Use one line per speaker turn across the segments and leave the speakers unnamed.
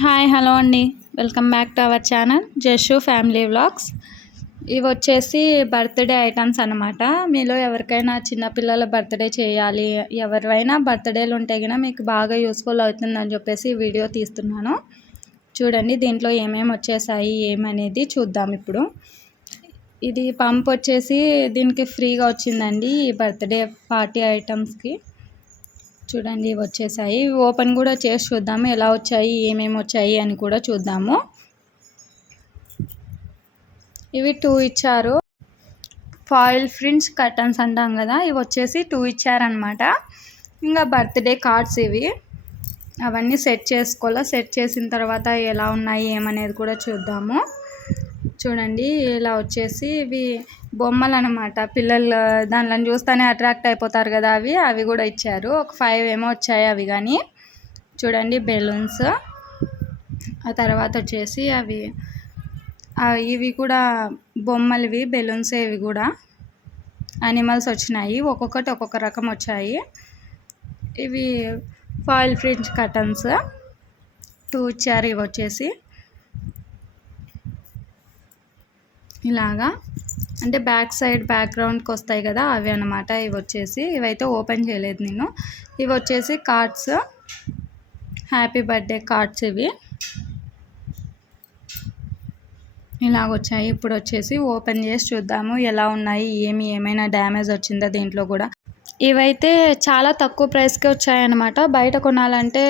Hi hello అండి. Welcome back to our channel Jashu family vlogs. ఇవి వచ్చేసి birthday items అనమాట మీలో ఎవరికైనా చిన్నపిల్లల బర్త్డే చేయాలి ఎవరివైనా బర్త్డేలు ఉంటే కనుక మీకు బాగా యూస్ఫుల్ అవుతుందని చెప్పేసి వీడియో తీస్తున్నాను. చూడండి దీంట్లో ఏమేమి వచ్చేసాయి ఏమనేది చూద్దాం ఇప్పుడు. ఇది పంప్ వచ్చేసి దీనికి ఫ్రీగా వచ్చిందండి ఈ బర్త్డే పార్టీ ఐటమ్స్కి. చూడండి ఇవి వచ్చేసాయి. ఓపెన్ కూడా చేసి చూద్దాము ఎలా వచ్చాయి ఏమేమి వచ్చాయి అని కూడా చూద్దాము. ఇవి టూ ఇచ్చారు. ఫాయిల్ ఫ్రింట్స్ కర్టన్స్ అంటాం కదా ఇవి వచ్చేసి టూ ఇచ్చారనమాట ఇంకా బర్త్డే కార్డ్స్ ఇవి. అవన్నీ సెట్ చేసుకోవాలా? సెట్ చేసిన తర్వాత ఎలా ఉన్నాయి ఏమనేది కూడా చూద్దాము. చూడండి ఇలా వచ్చేసి ఇవి బొమ్మలు అనమాట పిల్లలు దానిలో చూస్తేనే అట్రాక్ట్ అయిపోతారు కదా అవి. అవి కూడా ఇచ్చారు. ఒక ఫైవ్ ఏమో వచ్చాయి అవి కానీ చూడండి బెలూన్స్ ఆ తర్వాత వచ్చేసి అవి ఇవి కూడా బొమ్మలవి బెలూన్స్ ఇవి కూడా. అనిమల్స్ వచ్చినాయి. ఒక్కొక్కటి ఒక్కొక్క రకం వచ్చాయి. ఇవి ఫాయిల్ ఫ్రిడ్జ్ కటన్స్ టూ ఇచ్చారు ఇవి వచ్చేసి. ఇలాగా అంటే బ్యాక్ సైడ్ బ్యాక్గ్రౌండ్కి వస్తాయి కదా అవి అనమాట ఇవి వచ్చేసి ఇవైతే ఓపెన్ చేయలేదు నేను. ఇవి వచ్చేసి కార్డ్స్. హ్యాపీ బర్త్డే కార్డ్స్ ఇవి. ఇలాగ వచ్చాయి. ఇప్పుడు వచ్చేసి ఓపెన్ చేసి చూద్దాము. ఎలా ఉన్నాయి? ఏమి ఏమైనా డ్యామేజ్ వచ్చిందా దీంట్లో కూడా? ఇవైతే చాలా తక్కువ ప్రైస్కే వచ్చాయన్నమాట. బయట కొనాలంటే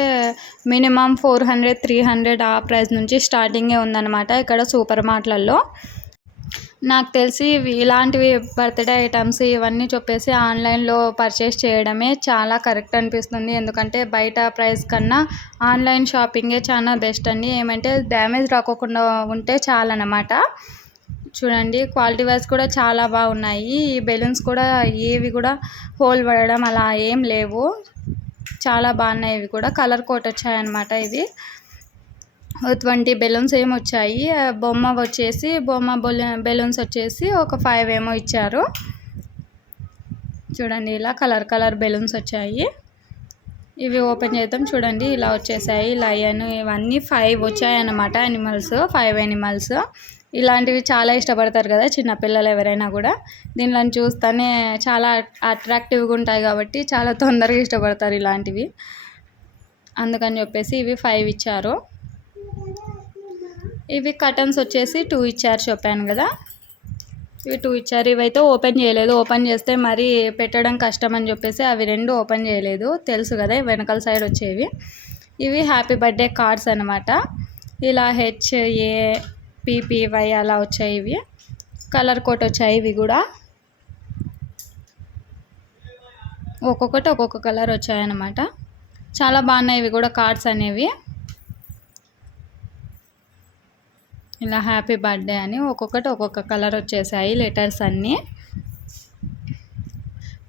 minimum four hundred three hundred ఆ ప్రైస్ నుంచి స్టార్టింగే ఉందన్నమాట ఇక్కడ సూపర్ మార్ట్లలో నాకు తెలిసి ఇలాంటివి బర్త్డే ఐటమ్స్ ఇవన్నీ చెప్పేసి ఆన్లైన్లో పర్చేస్ చేయడమే చాలా కరెక్ట్ అనిపిస్తుంది. ఎందుకంటే బయట ప్రైస్ కన్నా ఆన్లైన్ షాపింగే చాలా బెస్ట్ అండి. ఏమంటే డ్యామేజ్ రాకోకుండా ఉంటే చాలన్నమాట. చూడండి క్వాలిటీ వైజ్ కూడా చాలా బాగున్నాయి. ఈ బెలూన్స్ కూడా ఏవి కూడా హోల్ పడడం అలా ఏం లేవు. చాలా బాగున్నాయి ఇవి కూడా. కలర్ కోట్ వచ్చాయన్నమాట ఇవి. ట్వంటీ బెలూన్స్ ఏమో వచ్చాయి. బొమ్మ వచ్చేసి బొమ్మ బెలూన్స్ వచ్చేసి ఒక ఫైవ్ ఏమో ఇచ్చారు. చూడండి ఇలా కలర్ కలర్ బెలూన్స్ వచ్చాయి. ఇవి ఓపెన్ చేద్దాం చూడండి. ఇలా వచ్చేసాయి. లయన్ ఇవన్నీ ఫైవ్ వచ్చాయి అన్నమాట యానిమల్స్ ఫైవ్ యానిమల్స్ ఇలాంటివి చాలా ఇష్టపడతారు కదా చిన్నపిల్లలు ఎవరైనా కూడా. దీనిలో చూస్తేనే చాలా అట్రాక్టివ్గా ఉంటాయి కాబట్టి చాలా తొందరగా ఇష్టపడతారు ఇలాంటివి. అందుకని చెప్పేసి ఇవి ఫైవ్ ఇచ్చారు. ఇవి కటన్స్ వచ్చేసి టూ ఇచ్చారు చెప్పాను కదా. ఇవి టూ ఇచ్చారు. ఇవైతే ఓపెన్ చేయలేదు. ఓపెన్ చేస్తే మరి పెట్టడం కష్టం అని చెప్పేసి అవి రెండు ఓపెన్ చేయలేదు. తెలుసు కదా వెనకాల సైడ్ వచ్చేవి. ఇవి హ్యాపీ బర్త్డే కార్డ్స్ అనమాట ఇలా హెచ్ ఏ పీపీవై అలా వచ్చాయి ఇవి. కలర్ కోట్ వచ్చాయి ఇవి కూడా. ఒక్కొక్కటి ఒక్కొక్క కలర్ వచ్చాయన్నమాట. చాలా బాగున్నాయి ఇవి కూడా కార్డ్స్ అనేవి. ఇలా హ్యాపీ బర్త్డే అని ఒక్కొక్కటి ఒక్కొక్క కలర్ వచ్చేసాయి లెటర్స్ అన్నీ.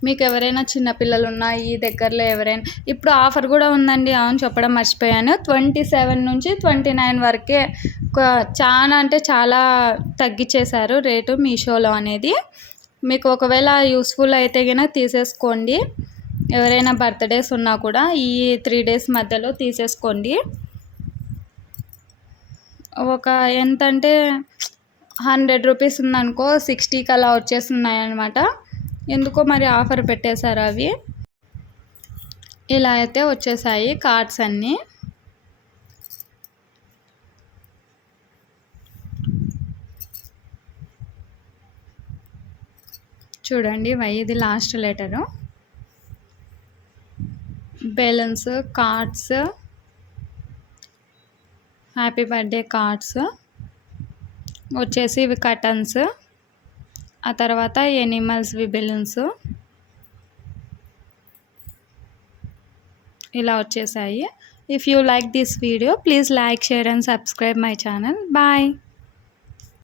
మీకు ఎవరైనా చిన్నపిల్లలు ఉన్నా ఈ దగ్గరలో ఎవరైనా ఇప్పుడు ఆఫర్ కూడా ఉందండి అవును చెప్పడం మర్చిపోయాను. ట్వంటీ సెవెన్ నుంచి ట్వంటీ నైన్ వరకే చాలా అంటే చాలా తగ్గించేశారు రేటు మీషోలో అనేది. మీకు ఒకవేళ యూస్ఫుల్ అయితే కనుక తీసేసుకోండి. ఎవరైనా బర్త్డేస్ ఉన్నా కూడా ఈ త్రీ డేస్ మధ్యలో తీసేసుకోండి. ఒక ఎంత అంటే హండ్రెడ్ రూపీస్ ఉందనుకో సిక్స్టీకి అలా వచ్చేస్తున్నాయి అనమాట ఎందుకో మరి ఆఫర్ పెట్టేశారు అవి. ఇలా అయితే వచ్చేసాయి కార్డ్స్ అన్నీ. చూడండి వై ఇది last letter. Balloons cards. Happy birthday cards వచ్చేసి ఇవి కటన్స్ ఆ తర్వాత ఎనిమల్స్వి బెలూన్స్ ఇలా వచ్చేసాయి. If you like this video please like share and subscribe my channel bye